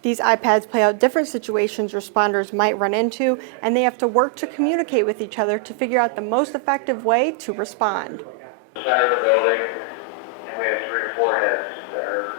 These iPads play out different situations responders might run into, and they have to work to communicate with each other to figure out the most effective way to respond. Center of the building, and we have 3 or 4 heads that are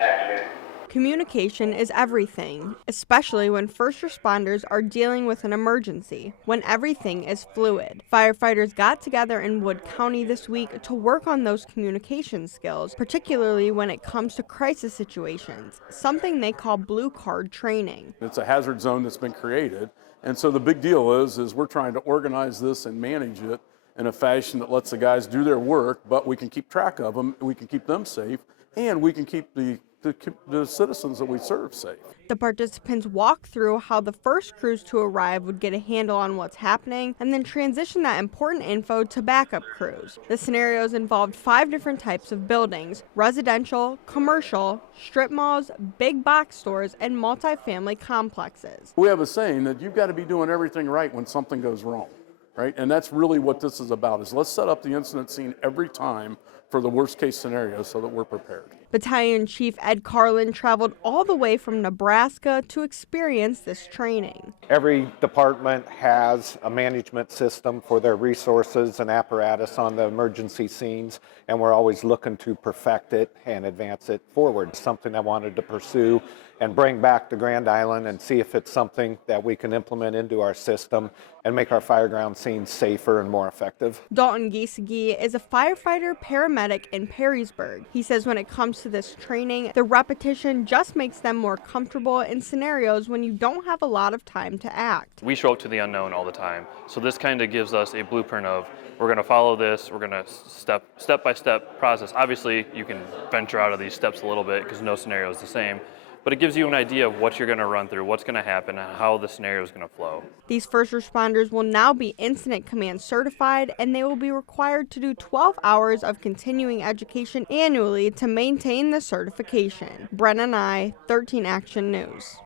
activated. Communication is everything, especially when first responders are dealing with an emergency, when everything is fluid. Firefighters got together in Wood County this week to work on those communication skills, particularly when it comes to crisis situations, something they call blue card training. It's a hazard zone that's been created, and so the big deal is we're trying to organize this and manage it in a fashion that lets the guys do their work, but we can keep track of them, we can keep them safe, and we can keep the citizens that we serve safe. The participants walk through how the first crews to arrive would get a handle on what's happening and then transition that important info to backup crews. The scenarios involved 5 different types of buildings: residential, commercial, strip malls, big box stores, and multifamily complexes. We have a saying that you've got to be doing everything right when something goes wrong, right? And that's really what this is about, is let's set up the incident scene every time for the worst case scenario so that we're prepared. Battalion Chief Ed Carlin traveled all the way from Nebraska to experience this training. Every department has a management system for their resources and apparatus on the emergency scenes, and we're always looking to perfect it and advance it forward. Something I wanted to pursue and bring back to Grand Island and see if it's something that we can implement into our system and make our fireground scenes safer and more effective. Dalton Giesige is a firefighter paramedic in Perrysburg. He says when it comes to this training, the repetition just makes them more comfortable in scenarios when you don't have a lot of time to act. We show up to the unknown all the time, so this kind of gives us a blueprint of we're going to follow this, we're going to step by step process. Obviously, you can venture out of these steps a little bit because no scenario is the same. But it gives you an idea of what you're going to run through, what's going to happen, and how the scenario is going to flow. These first responders will now be Incident Command certified, and they will be required to do 12 hours of continuing education annually to maintain the certification. Brenna Nye, 13 Action News.